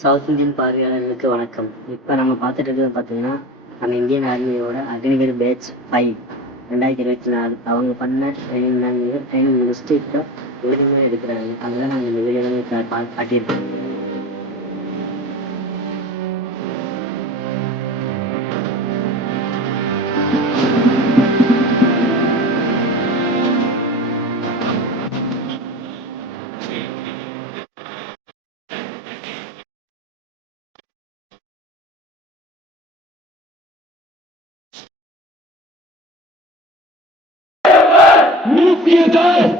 South Indian பார்வையாளர்களுக்கு வணக்கம். இப்போ நம்ம பார்த்துட்டு இருக்கிறது பார்த்தீங்கன்னா, நம்ம இந்தியன் ஆர்மியோட அக்னிவீர் பேட்ச் 5 2024 அவங்க பண்ண ட்ரைனிங் முடிச்சுட்டு இப்போ வீடியோலாம் எடுக்கிறாங்க. அதெல்லாம் நாங்கள் இந்த வீடியோவில் காட்டியிருக்கோம். Move your die!